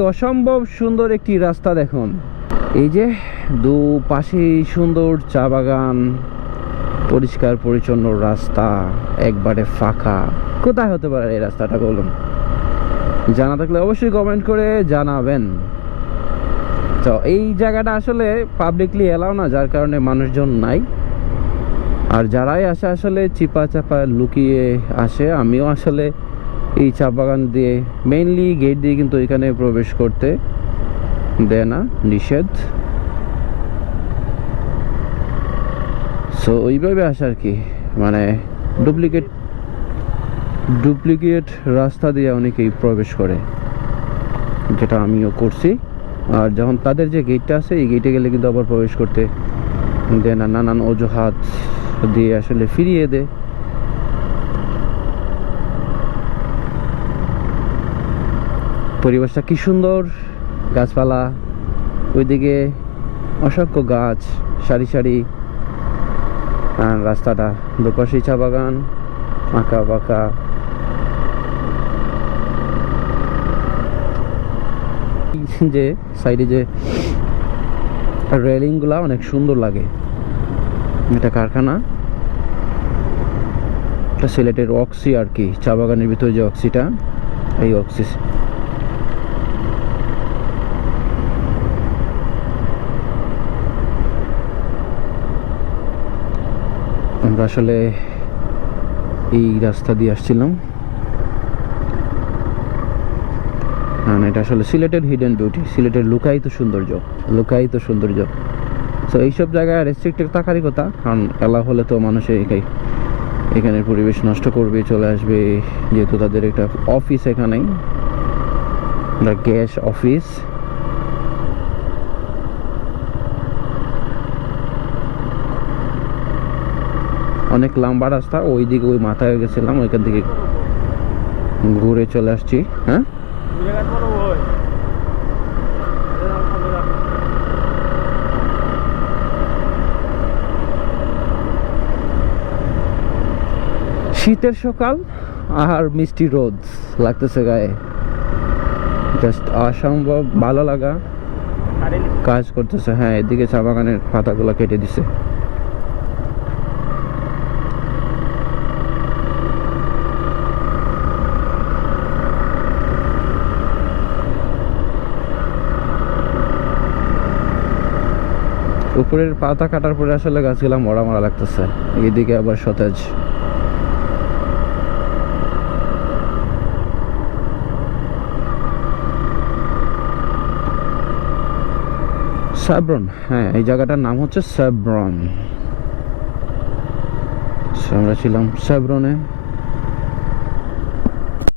অসম্ভব সুন্দর একটি রাস্তা দেখুন। এই যে দু পাশে সুন্দর চা বাগান, পরিষ্কার পরিচ্ছন্ন রাস্তা, একবারে ফাঁকা। কোথায় হতে পারে এই রাস্তাটা বলুন? জানা থাকলে অবশ্যই কমেন্ট করে জানাবেন। তো এই জায়গাটা আসলে পাবলিকলি এলাও না, যার কারণে মানুষজন নাই। আর যারাই আসে আসলে চিপা চাপা লুকিয়ে আসে, আমিও আসলে এই চা বাগান দিয়ে মেইনলি গেট দিয়ে কিন্তু এখানে প্রবেশ করতে দেয় না, নিষেধ। সো ওইভাবে আসে আর কি। মানে ডুপ্লিকেট ডুপ্লিকেট রাস্তা দিয়ে অনেকেই প্রবেশ করে, যেটা আমিও করছি। আর যখন তাদের যে গেটটা আছে, এই গেটে গেলে কিন্তু আবার প্রবেশ করতে দেয় না, নানান অজুহাত দিয়ে আসলে ফিরিয়ে দেয়। পরিবেশটা কি সুন্দর, গাছপালা, ওইদিকে অসংখ্য গাছ, সারি সারি, আর রাস্তাটা দুপাশে চা বাগান আঁকা বাঁকা। যে সাইডে যে রেলিংগুলা অনেক সুন্দর লাগে। এটা কারখানা। এটা সিলেটের অক্সি আর কি, চা বাগানের ভিতরে যে অক্সিটা, এই অক্সি আমরা আসলে এই রাস্তা দিয়ে আসছিলাম। হ্যাঁ এটা আসলে সিলেটের হিডেন বিউটি সিলেটের লুকায়িত সৌন্দর্য লুকায়িত সৌন্দর্য। তো এইসব জায়গায় রেস্ট্রিক্টেড থাকারই কথা, কারণ এলা হলে তো মানুষে এখানে এখানের পরিবেশ নষ্ট করবে, চলে আসবে, যেহেতু তাদের একটা অফিস এখানেই গ্যাস অফিস অনেক লম্বা রাস্তা ওই দিকে ওই মাথায় গেছিলাম ওইখান থেকে ঘুরে চলে আসছি হ্যাঁ? শীতের সকাল আর মিষ্টি রোদ লাগতেছে গায়ে। জাস্ট অসম্ভব ভালো লাগা। কাজ করতেছে হ্যাঁ এদিকে চা বাগানের পাতাগুলো কেটে দিছে। উপরের পাতা কাটার পরে আসলে গাছগুলা মরা মরা লাগতেছে। এদিকে আবার সতেজ। স্যাব্রন হ্যাঁ এই জায়গাটার নাম হচ্ছে স্যাব্রন আমরা ছিলাম স্যাব্রনে